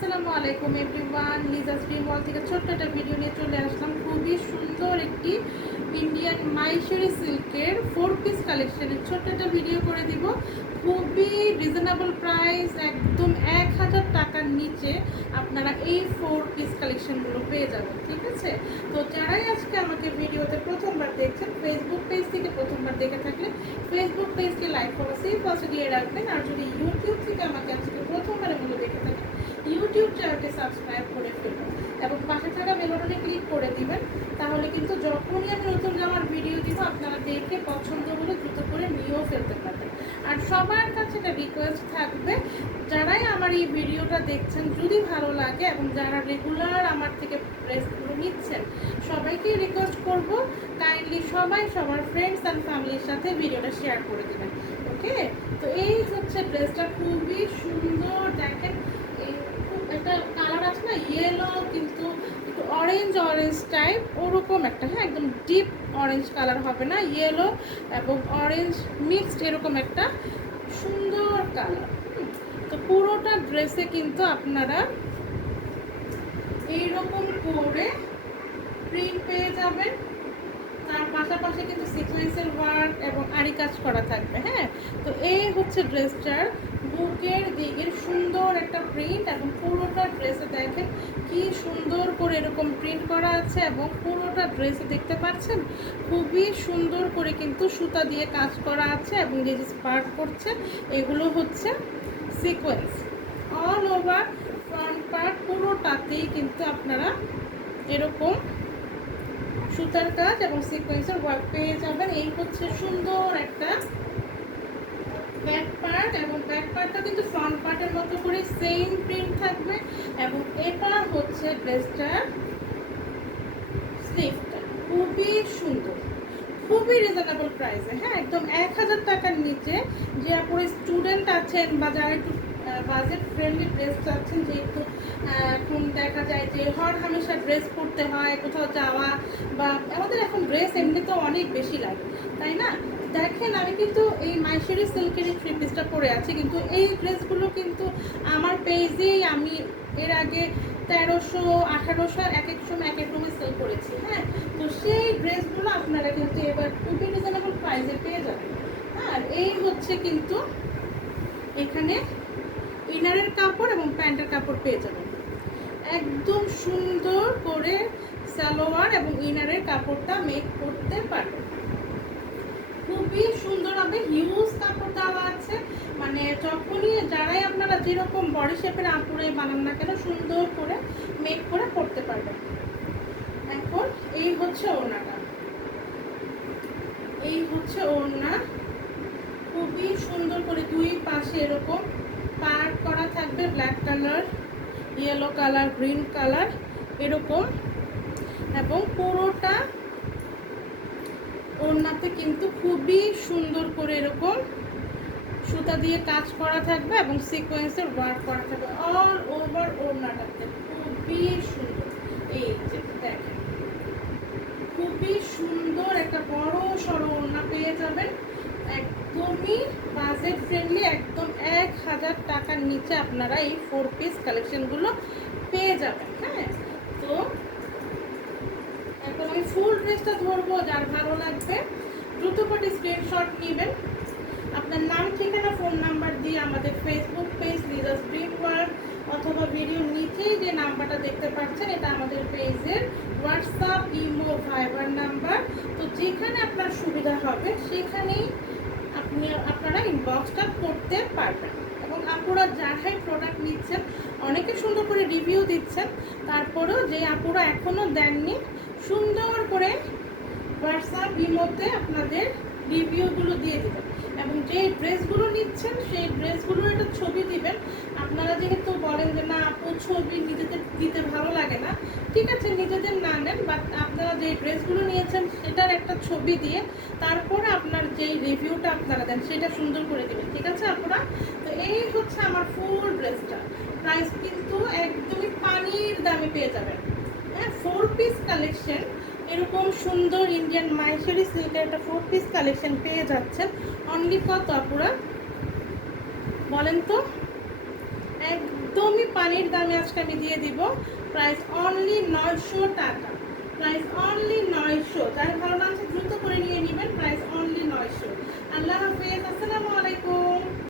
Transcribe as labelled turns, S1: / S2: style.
S1: আসসালামু আলাইকুম everyone Liza stream ওয়াল থেকে ছোট্ট একটা ভিডিও নিয়ে চলে আসলাম। খুবই সুন্দর একটি ইন্ডিয়ান মাইশরি সিল্কের ফোর পিস কালেকশনের ছোট্ট একটা ভিডিও করে দিব। খুবই রিজনেবল প্রাইস একদম এক হাজার টাকার নিচে আপনারা এই ফোর পিস কালেকশনগুলো পেয়ে যাবেন, ঠিক আছে? তো যারাই আজকে আমাকে ভিডিওতে প্রথমবার দেখছেন ফেসবুক পেজ থেকে প্রথমবার দেখে থাকলে ফেসবুক পেজকে লাইক ফলো সেই পাশে দিয়ে রাখবেন। আর যদি ইউটিউব থেকে আমাকে আজকে থাকেন ইউটিউব চ্যানেলটি সাবস্ক্রাইব করে ফেলুন। এবং পাশে থাকা বেলবটনে ক্লিক করে দিবেন, তাহলে কিন্তু যখনই আমি নতুন জামার ভিডিও দিব, আপনারা দেখে পছন্দ হলে দ্রুত করে নিয়েও ফেলতে পারবেন। আর সবার কাছে একটা রিকোয়েস্ট থাকবে, যারাই আমার এই ভিডিওটা দেখছেন, যদি ভালো লাগে এবং যারা রেগুলার আমার থেকে ড্রেসগুলো নিচ্ছেন সবাইকে রিকোয়েস্ট করব কাইন্ডলি সবাই সবার ফ্রেন্ডস অ্যান্ড ফ্যামিলির সাথে ভিডিওটা শেয়ার করে দেবেন। ওকে তো এই হচ্ছে ড্রেসটা খুবই সুন্দর দেখেন এই খুব একটা কালার আছে না ইয়েলো কিন্তু একটু অরেঞ্জ অরেঞ্জ টাইপ ওরকম একটা হ্যাঁ একদম ডিপ অরেঞ্জ কালার হবে না ইয়েলো এবং অরেঞ্জ মিক্সড এরকম একটা সুন্দর কালার তো পুরোটা ড্রেসে কিন্তু আপনারা এইরকম করে প্রিন্ট পেয়ে যাবেন, তার পাশাপাশি কিন্তু সিকোয়েন্সের ওয়ার্ক এবং আড়ি কাজ করা থাকবে হ্যাঁ তো এই হচ্ছে ড্রেসটার একটা প্রিন্ট এবং পুরোটা ড্রেসে দেখেন কি সুন্দর করে এরকম প্রিন্ট করা আছে এবং পুরোটা ড্রেসে দেখতে পাচ্ছেন? খুবই সুন্দর করে কিন্তু সুতা দিয়ে কাজ করা আছে এবং যে যে স্পার্ট করছে, এগুলো হচ্ছে sequence all over front part পুরোটাতেই কিন্তু আপনারা এরকম সুতার কাজ এবং সিকোয়েন্সের ওয়ার্ক পেয়ে যাবেন। এই হচ্ছে সুন্দর একটা ব্যাক পার্ট এবং ব্যাক সেম প্রিন্ট থাকবে এবং এটা হচ্ছে ড্রেসটার স্লিভটা খুবই সুন্দর। খুবই রিজনেবল প্রাইসে হ্যাঁ একদম এক হাজার টাকার নিচে যে আপনার স্টুডেন্ট আছেন বা যারা একটু বাজেট ফ্রেন্ডলি ড্রেস চাচ্ছেন যেহেতু এখন দেখা যায় যে হর হামেশা ড্রেস পরতে হয়, কোথাও যাওয়া বা আমাদের এখন ড্রেস এমনিতেও অনেক বেশি লাগে, তাই না? দেখেন, আমি কিন্তু এই মাইশরি সিল্কের এই থ্রি পিসটা পরে আছি, কিন্তু এই ড্রেসগুলো কিন্তু আমার পেজেই আমি এর আগে তেরোশো, আঠারোশো এক এক সময় এক এক রুমে সেল করেছি হ্যাঁ? তো সেই ড্রেসগুলো আপনারা কিন্তু এবার খুবই রিজনেবল প্রাইসে পেয়ে যাবেন। আর এই হচ্ছে কিন্তু এখানে ইনারের কাপড় এবং প্যান্টের কাপড় পেয়ে যাবেন। একদম সুন্দর করে সালোয়ার এবং ইনারের কাপড়টা মেক করতে পারবেন। খুবই সুন্দর হবে হিউজ কাপড় দেওয়া আছে। মানে যখনই যারাই আপনারা যেরকম বডি শেপের আপুরে বানান না কেন, সুন্দর করে মেক করে পরতে পারবেন। এখন এই হচ্ছে ওড়নাটা। এই হচ্ছে ওড়না। খুবই সুন্দর করে দুই পাশে এরকম পার্ট করা থাকবে black colour yellow colour green colour এরকম। এবং পুরোটা ওড়নাতে কিন্তু খুবই সুন্দর করে এরকম সুতা দিয়ে কাজ করা থাকবে এবং সিকোয়েন্সের ওয়ার্ক করা থাকবে। অল ওভার ওড়নাটাতে খুবই সুন্দর। এই যে দেখেন, খুবই সুন্দর একটা বড় সড়ো ওড়না পেয়ে যাবেন। একদমই বাজেট ফ্রেন্ডলি একদম এক হাজার টাকার নিচে আপনারা এই ফোর পিস কালেকশনগুলো পেয়ে যাবেন হ্যাঁ? তো এখন আমি ফুল ড্রেসটা ধরবো, যার ভালো লাগবে। দ্রুত করে স্ক্রিনশট নেবেন। আপনার নাম, ঠিকানা ফোন নাম্বার দিয়ে আমাদের Facebook page Liza's dream world অথবা ভিডিও নিচেই যে নাম্বারটা দেখতে পাচ্ছেন, এটা আমাদের পেজের হোয়াটসঅ্যাপ ইমো ভাইবার নাম্বার তো যেখানে আপনার সুবিধা হবে, সেখানেই আপনারা ইনবক্সটা করতে পারবেন। এবং আপুরা যারাই প্রোডাক্ট নিচ্ছেন, অনেকে সুন্দর করে রিভিউ দিচ্ছেন, তারপরেও যে আপুরা এখনও দেননি, সুন্দর করে হোয়াটসঅ্যাপ ইমোতে আপনাদের রিভিউগুলো দিয়ে দেবেন। এবং যে ড্রেসগুলো নিচ্ছেন, সেই ড্রেসগুলোর একটা ছবি দিবেন। আপনারা যেহেতু বলেন যে, না আপু, ছবি নিজেদের দিতে ভালো লাগে না। ঠিক আছে, নিজেদের না নেন বাট আপনারা যে ড্রেসগুলো নিয়েছেন, সেটার একটা ছবি দিয়ে তারপরে আপনার যেই রিভিউটা আপনারা দেন, সেটা সুন্দর করে দেবেন। ঠিক আছে আপনারা তো এই হচ্ছে আমার ফুল ড্রেসটা প্রাইস কিন্তু একদমই পানির দামে পেয়ে যাবেন। হ্যাঁ ফোর পিস কালেকশন এরকম সুন্দর ইন্ডিয়ান মাইশারি সিল্কের একটা ফোর পিস কালেকশন পেয়ে যাচ্ছেন। অনলি কত আপুরা বলেন তো? একদমই পানির দামে আজকে আমি দিয়ে দিব। প্রাইস অনলি নয়শো টাকা। প্রাইস অনলি নয়শো। যার ভালো লাগছে দ্রুত করে নিয়ে নেবেন। প্রাইস অনলি নয়শো। আল্লাহ হাফেজ। আসসালামু আলাইকুম।